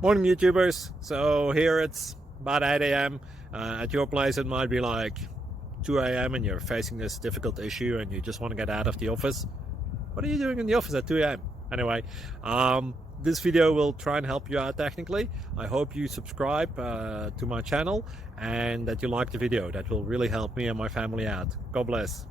Morning YouTubers. So here it's about 8 a.m. At your place it might be like 2 a.m. and you're facing this difficult issue and you just want to get out of the office. What are you doing in the office at 2 a.m.? Anyway, this video will try and help you out technically. I hope you subscribe to my channel and that you like the video. That will really help me and my family out. God bless.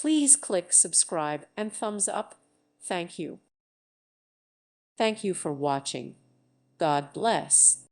Please click subscribe and thumbs up. Thank you. Thank you for watching. God bless.